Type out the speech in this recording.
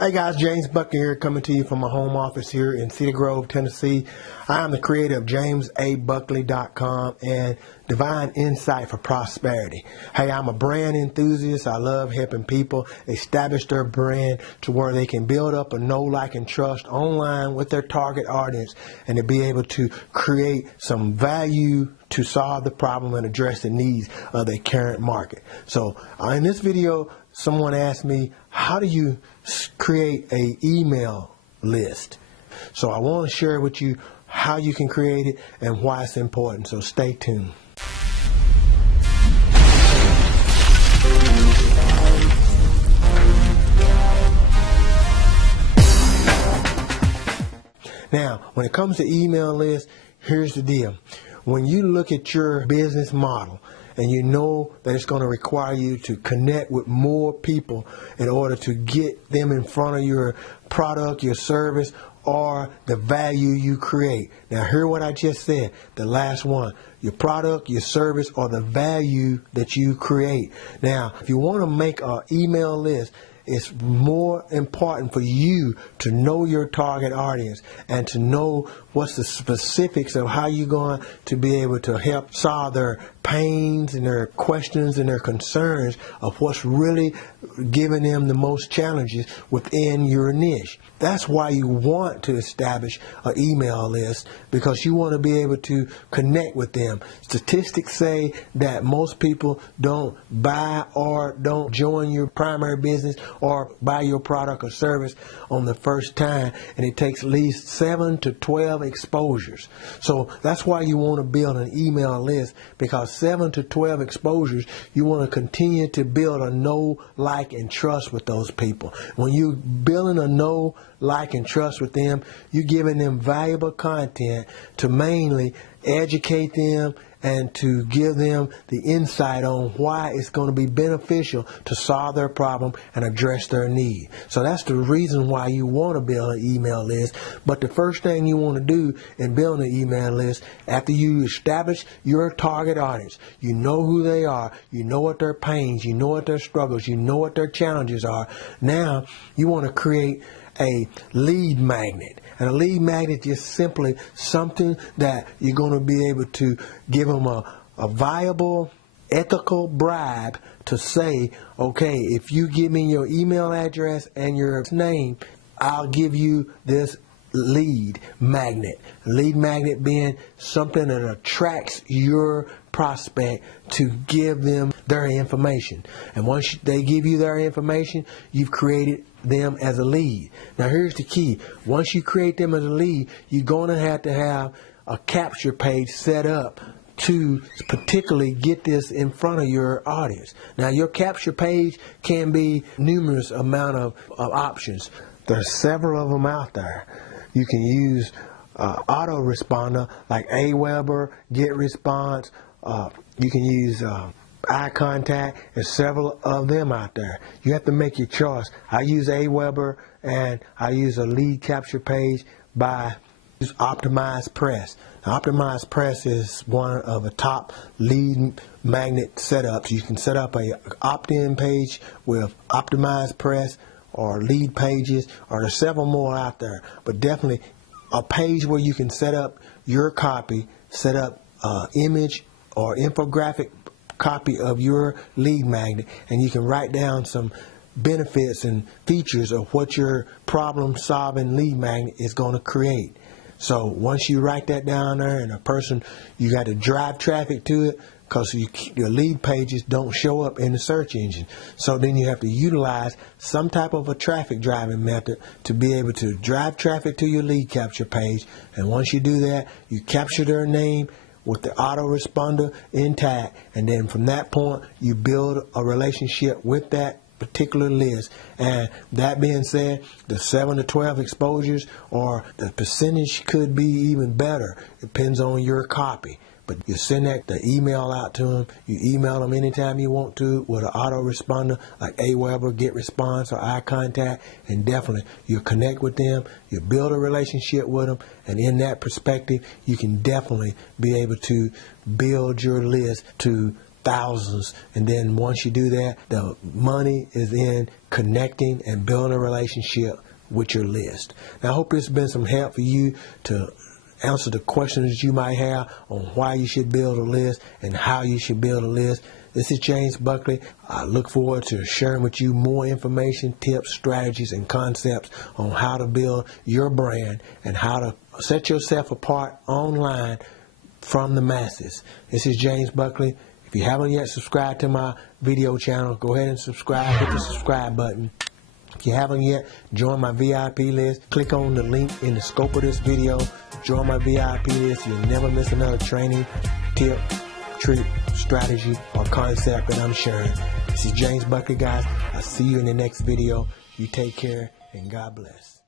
Hey guys, James Buckley here, coming to you from my home office here in Cedar Grove, Tennessee. I am the creator of JamesABuckley.com and Divine Insight for Prosperity. Hey, I'm a brand enthusiast. I love helping people establish their brand to where they can build up a know, like, and trust online with their target audience, and to be able to create some value to solve the problem and address the needs of the current market. So in this video, someone asked me, how do you create an email list? So I want to share with you how you can create it and why it's important. So stay tuned. Now, when it comes to email lists, here's the deal. When you look at your business model and you know that it's going to require you to connect with more people in order to get them in front of your product, your service, or the value you create. Now, hear what I just said, the last one. Your product, your service, or the value that you create. Now, if you want to make an email list, it's more important for you to know your target audience and to know what's the specifics of how you're going to be able to help solve their pains and their questions and their concerns of what's really giving them the most challenges within your niche. That's why you want to establish an email list, because you want to be able to connect with them. Statistics say that most people don't buy or don't join your primary business or buy your product or service on the first time, and it takes at least 7 to 12 exposures. So that's why you want to build an email list, because 7 to 12 exposures, you want to continue to build a know, like, and trust with those people. When you're building a know, like, and trust with them, you're giving them valuable content to mainly educate them and to give them the insight on why it's going to be beneficial to solve their problem and address their need. So that's the reason why you want to build an email list. But the first thing you want to do in building an email list, after you establish your target audience, you know who they are, you know what their pains, you know what their struggles, you know what their challenges are. Now you want to create a lead magnet. And a lead magnet is simply something that you're going to be able to give them a viable, ethical bribe to say, okay, if you give me your email address and your name, I'll give you this lead magnet. Lead magnet being something that attracts your prospect to give them their information. And once they give you their information, you've created them as a lead. Now here's the key. Once you create them as a lead, you're going to have a capture page set up to particularly get this in front of your audience. Now your capture page can be numerous amount of options. There's several of them out there. You can use autoresponder like Aweber, GetResponse. You can use eye contact, and several of them out there. You have to make your choice. I use Aweber, and I use a lead capture page by Optimized Press. Now, Optimized Press is one of the top lead magnet setups. You can set up a opt-in page with Optimized Press or lead pages, or there's several more out there. But definitely a page where you can set up your copy, set up image or infographic copy of your lead magnet, and you can write down some benefits and features of what your problem solving lead magnet is going to create. So once you write that down there, and a person, you got to drive traffic to it, because your lead pages don't show up in the search engine. So then you have to utilize some type of a traffic driving method to be able to drive traffic to your lead capture page. And once you do that, you capture their name with the autoresponder intact, and then from that point you build a relationship with that particular list. And that being said, the 7 to 12 exposures, or the percentage could be even better. Depends on your copy. But you send the email out to them. You email them anytime you want to with an autoresponder like Aweber, GetResponse, or eye contact, and definitely you'll connect with them. You build a relationship with them, and in that perspective, you can definitely be able to build your list to thousands. And then once you do that, the money is in connecting and building a relationship with your list. Now, I hope it's been some help for you to answer the questions that you might have on why you should build a list and how you should build a list. This is James Buckley. I look forward to sharing with you more information, tips, strategies, and concepts on how to build your brand and how to set yourself apart online from the masses. This is James Buckley. If you haven't yet subscribed to my video channel, go ahead and subscribe. Hit the subscribe button. If you haven't yet, join my VIP list. Click on the link in the scope of this video. Join my VIP list. You'll never miss another training, tip, trick, strategy, or concept that I'm sharing. This is James Buckley, guys. I'll see you in the next video. You take care, and God bless.